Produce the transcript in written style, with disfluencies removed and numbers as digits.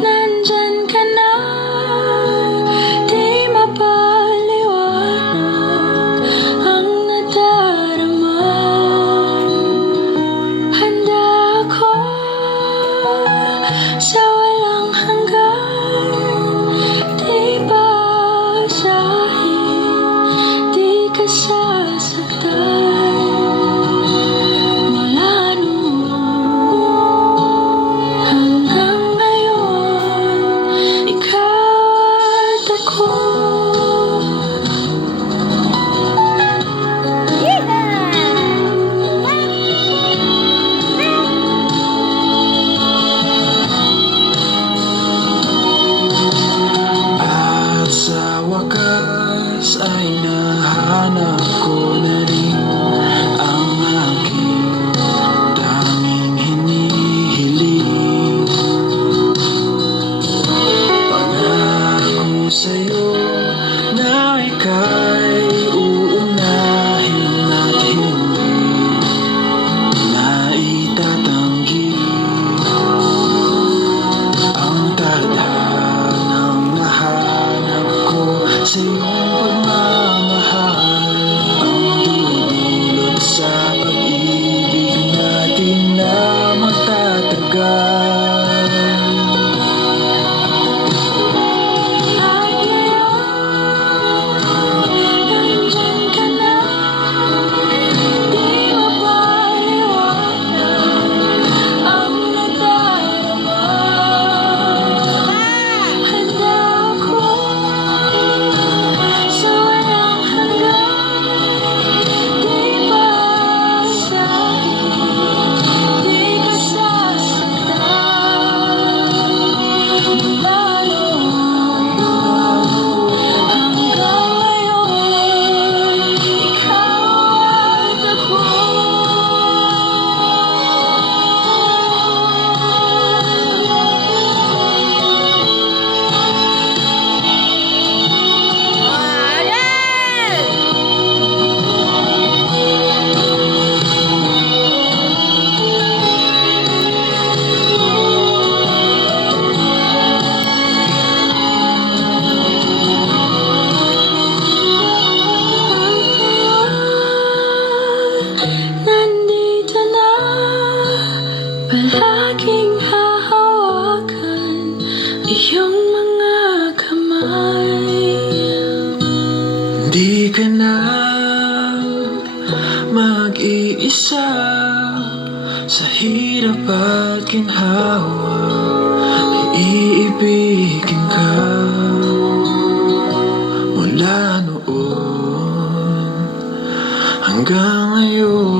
nandyan ka na, di mapaliwanag ang nadarama. Handa ako sa walang hanggan, di basahin, di ka sasaktan. Mula noon hanggang ngayon, ikaw at ako. At sa wakas ay nahanap ko na rin ang aking daming hinihiling. Pangako sa'yo na ika'y uunahin at hindi maitatanggi. Ang tadhanang nahanap ko sa iyong pagmamahal ang dudulot sa pag-ibig natin na magtatagal. At ngayon, nandyan ka na, di mapaliwanag ang nadarama. Handa ako sa walang hanggan, di basahin, di ka sasaktan. Mula noon hanggang ngayon, ikaw at ako. Nandito na, palaging hahawakan iyong mga kamay. Di ka na mag-iisa sa hirap at ginhawa, iibigin ka mula noon hanggang ngayon.